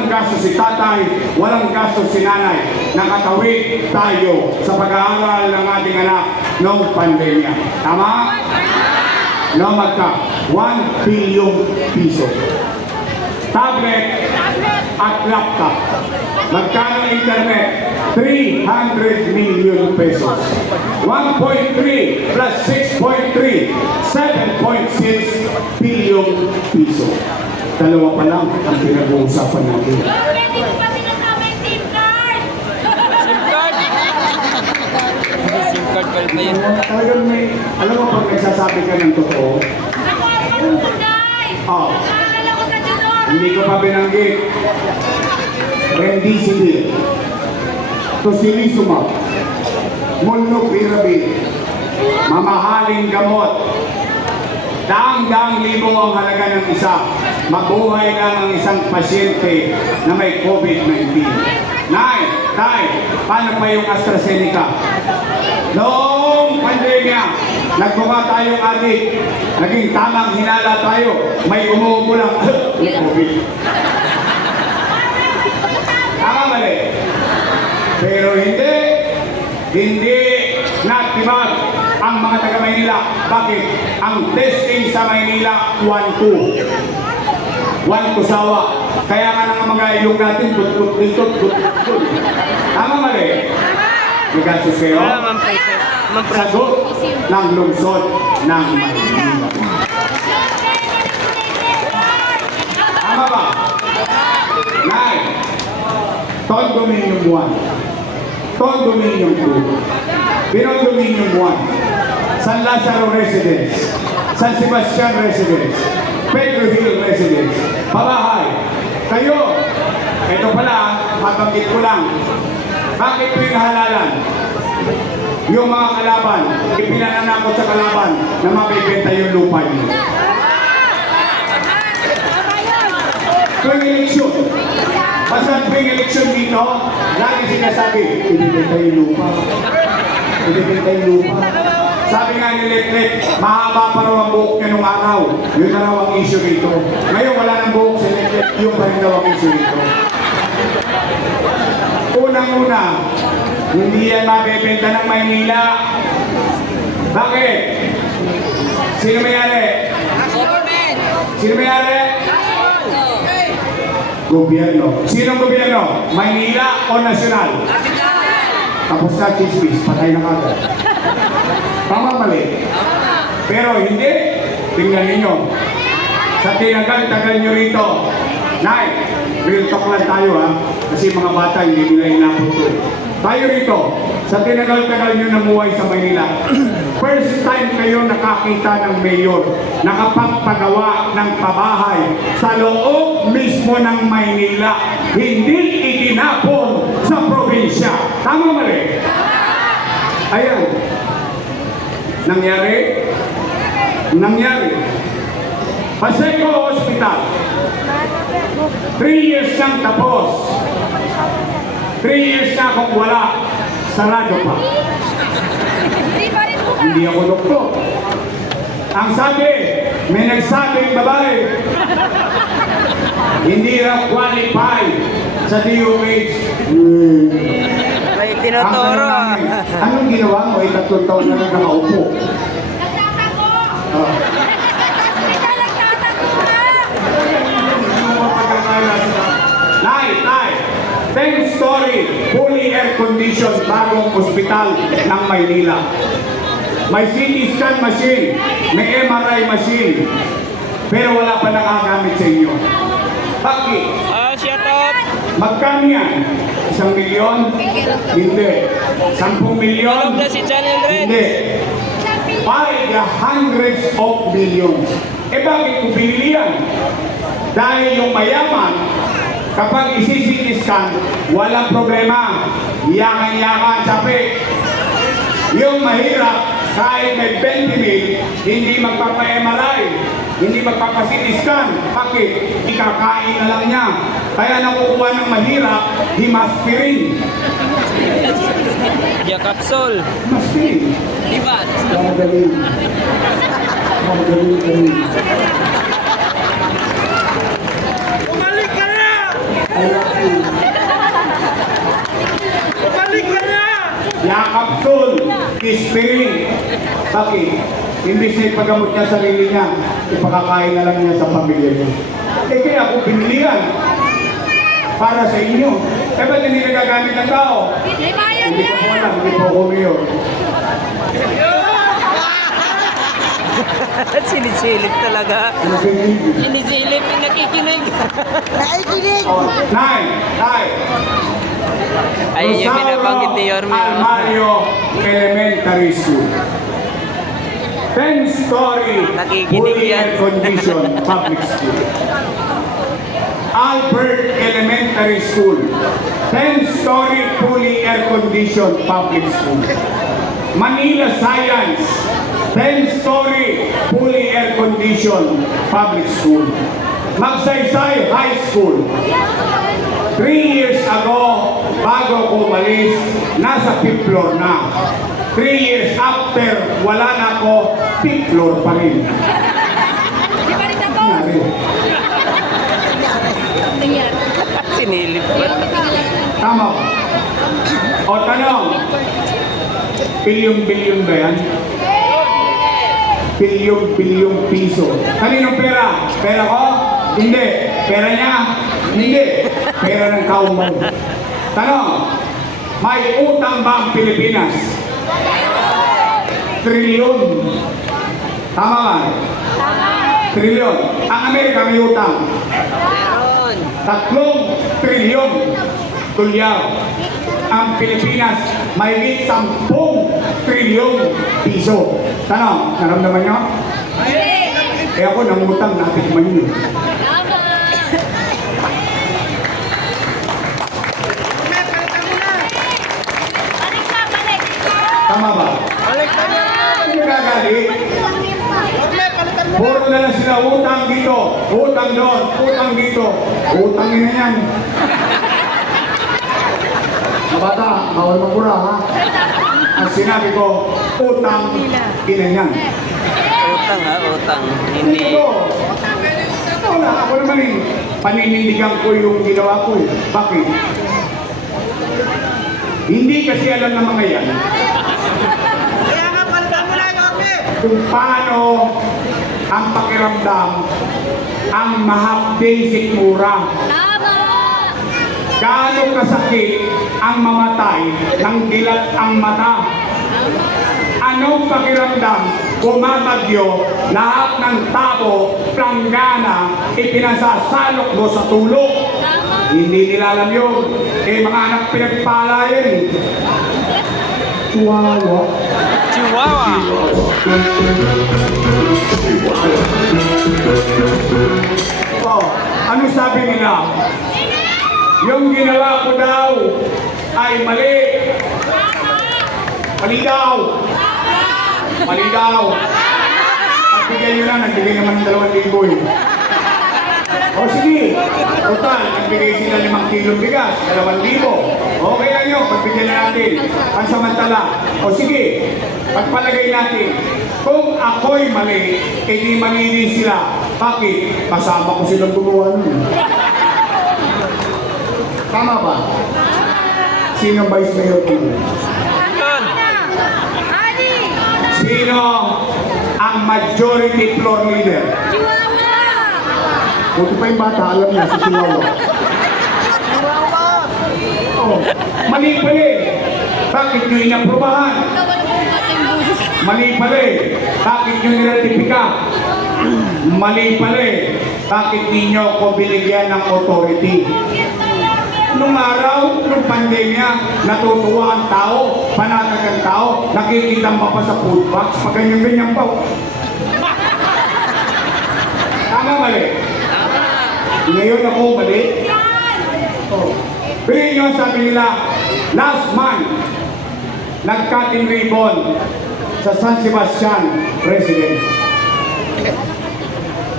walang gasto si tatay, walang gasto si nanay. Nakatawid tayo sa pag-aaral ng ating anak noong pandemya. Tama? No, magka 1 billion piso. Tablet at laptop. Magkano internet? 300 million pesos. 1.3 plus 6.3, 7.6 billion piso. Dalawa pa lang ang pinag-uusapan natin. Ko. Talagang may, alam mo pag nagsasabi ka ng totoo, Ako ang marunay! Oh. Nakaral ako sa Junor! hindi ko pa binanggit. Remdesivir, Tocilizumab, Molnupiravir, mamahaling gamot, daang-daang libo ang halaga ng isa, mabuhay lang ang isang pasyente na may COVID-19. Nay, tay, paano pa yung AstraZeneca? Noong pandemya, nagbuka tayong adik, naging tamang hinala tayo, may umuupo lang, may COVID. Tama mali. Pero hindi, hindi natibag ang mga taga Maynila. Bakit? Ang testing sa Maynila, 1-2. 1 kusawa. Kaya nga ng mga ilong natin, tut-tut dito, tut-tut. Tama mali. Nagastos kayo? Sagot ng lungsod ng Maynila. Tama ba? Nay, Condominium 1, Condominium 2, Pinondominium 1, San Lazaro Residence, San Sebastian Residence, Pedro Hill Residence, Pabahay, kayo, ito pala, mabanggit ko lang, bakit pinahalalan? Yung mga kalaban, ipinananakot sa kalaban na mabibenta yung lupa niyo. Tuwing eleksyon, basta tuwing eleksyon dito, lagi sinasabi, ibibenta yung lupa. Ibibenta yung lupa. Sabi nga ni Letlet, mahaba pa raw ang buhok niya nung araw. Yun na raw ang issue dito. Ngayon wala nang buhok si Letlet, yun pa rin daw ang issue dito. Unang-una, hindi yan mabebenta ng Maynila. Bakit? Sino may-ari? Sino may-ari? Gobyerno. Sinong gobyerno? Maynila o nasyonal? Tapos na chismis, patay na kagad. Tama mali. Pero hindi. Tingnan ninyo. Sa tinagal-tagal nyo rito. Nay, real talk lang tayo ha. Kasi mga bata hindi nila inapot to. Tayo rito, sa tinagal-tagal nyo namuhay sa Maynila, first time kayo nakakita ng mayor, nakapagpagawa ng pabahay sa loob mismo ng Maynila, hindi itinapon sa probinsya. Tama mali? Ayan. Nangyari? Nangyari. Paseco Hospital. Three years nang tapos. Three years na kung wala. Sarado pa. Hindi ako doktor. Ang sabi, may nagsabing babae, hindi raw qualify sa DOH. Hmm. May Ang tinuturo. namin, anong ginawa mo? Ay tatlong taon na lang nakaupo. Nagtatago! Ka! Nay, nay, ten story, fully air conditioned bagong ospital ng Maynila. May CT scan machine, may MRI machine, pero wala pa nakagamit sa inyo. Bakit? Ah, shut up. Magkano yan? Isang milyon? Hindi. Sampung milyon? Hindi. By the hundreds of millions. Eh bakit ko yan? Dahil yung mayaman, kapag isi-CT-scan, walang problema. Yakan-yakan, sabi. Yung mahirap, kahit may 20 mil, hindi magpapa-MRI, hindi magpapa-CT-scan. Bakit? Ikakain na lang niya. Kaya nakukuha ng mahirap, himaspirin. Ya kapsul. Himaspirin. Diba? Magaling. Magaling, galing. I love you. Yakap soul, kispiring. Bakit? Imbis na ipagamot niya sarili niya, ipakakain na lang niya sa pamilya niya. Eh kaya ako binili yan. Para sa inyo. Eh ba't hindi nagagamit ng tao? May bayad Hindi ko po yan! alam, hindi po ako mayor. Sinisilip talaga. Ano binili? Sinisilip, nakikinig. Oh, Nine, nine. Ayun yung binabanggit ni Yorme. oh. Almario Elementary School. 10-story Nakikinig yan. air condition public school. Albert Elementary School. 10-story fully air condition public school. Manila Science. 10-story fully air condition public school. Magsaysay High School. Three years ago, bago ko umalis, nasa fifth floor na. Three years after, wala na ako, fifth floor pa rin. Di ba rin ako? Nangyari. Tingnan. Sinilip pa. Tama ba? O tanong, bilyon-bilyon ba yan? Bilyon-bilyon piso. Kaninong pera? Pera ko? Hindi. Pera niya? Hindi. Pera ng kaumay. Tanong, may utang ba ang Pilipinas? Trilyon. Tama ba? Trilyon. Ang Amerika may utang. Tatlong trilyon dolyar. Ang Pilipinas may 10 trilyon piso. Tanong, naramdaman nyo? Hindi! Eh ako nangutang, natikman nyo. Tama! Balik ka, balik! Tama ba? Ano gagalit? Puro na lang sila utang dito, utang doon, utang dito. Utang ina yan. Mga bata, bawal magpura ha. Ang sinabi ko, utang ina yan. Utang ha, utang. Hindi. Wala, ako naman eh. Paninindigan ko yung ginawa ko eh. Bakit? Hindi kasi alam ng mga yan kung paano ang pakiramdam ang mahap basic mura. Gaano kasakit ang mamatay ng dilat ang mata. Anong pakiramdam bumabagyo lahat ng tabo, planggana, ipinasasalok mo sa tulog. Hindi nila alam yun. Eh mga anak pinagpala eh. Chihuahua. Chihuahua. Oh, ano sabi nila? Yung ginawa ko daw ay mali. Mali daw. Mali daw. Pagbigyan nyo na, nagbigay naman ng dalawang libo eh. O sige, total, nagbigay sila limang kilong bigas, dalawang libo. Okay lang yun, pagbigyan na natin. Pansamantala. O sige, pagpalagay natin. Kung ako'y mali, edi mali din sila. Bakit? Kasama ko silang gumawa nun. Tama ba? Sino ang vice mayor ko? Ali! Sino ang majority floor leader? Chihuahua! Buti pa yung bata, alam niya, si Chihuahua. Oh, mali pala eh. Bakit nyo inaprubahan? Mali pala eh. Bakit nyo nilatifika? Mali pala eh. Bakit ninyo ko binigyan ng authority? Nung araw, nung pandemya, natutuwa ang tao, panatag ang tao, nakikita mo pa sa food box, pag ganyan-ganyan pa. Tama mali? Ngayon ako mali? Oh. Pero yun sabi nila, last month, nag-cutting ribbon sa San Sebastian Residence.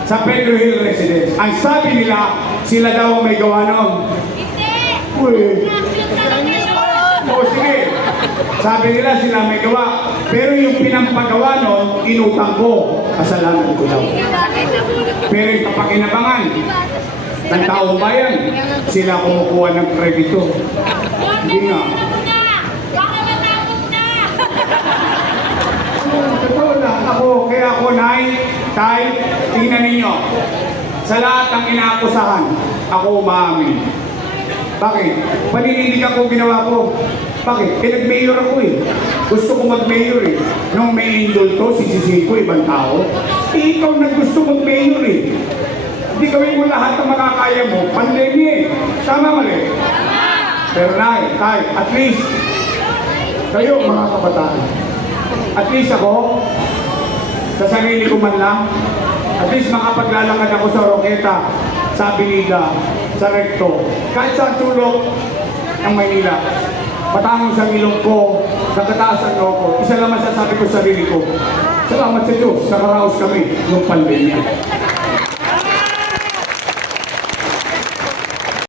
Sa Pedro Hill Residence. Ang sabi nila, sila daw may gawa noon. Uy, Hindi! o sige. Sabi nila sila may gawa. Pero yung pinampagawa noon, inutang ko. Kasalanan ko daw. Pero yung kapakinabangan, ng taong bayan. Sila kumukuha ng kredito. Hindi nga. Totoo lang. Ako, kaya ako, Nay, Tay, tingnan ninyo. Sa lahat ng inaakusahan, ako umaamin. Bakit? Paninindig ako ginawa ko. Bakit? Eh, nag-mayor ako eh. Gusto ko mag-mayor eh. Nung may indulto, sisisihin ko ibang tao. Eh, ikaw na gusto mag-mayor eh. Hindi gawin mo lahat ng makakaya mo. Pandemya eh. Tama mali? Pero Nay, Tay, at least, kayo mga kabataan, at least ako, sa sarili ko man lang, at least makapaglalakad ako sa Roqueta, sa Abilida, sa Recto, kahit sa sulok ng Maynila. Patangong sa ilong ko, sa kataasan ko, isa lang masasabi ko sa sarili ko. Salamat sa Diyos, nakaraos kami ng pandemya.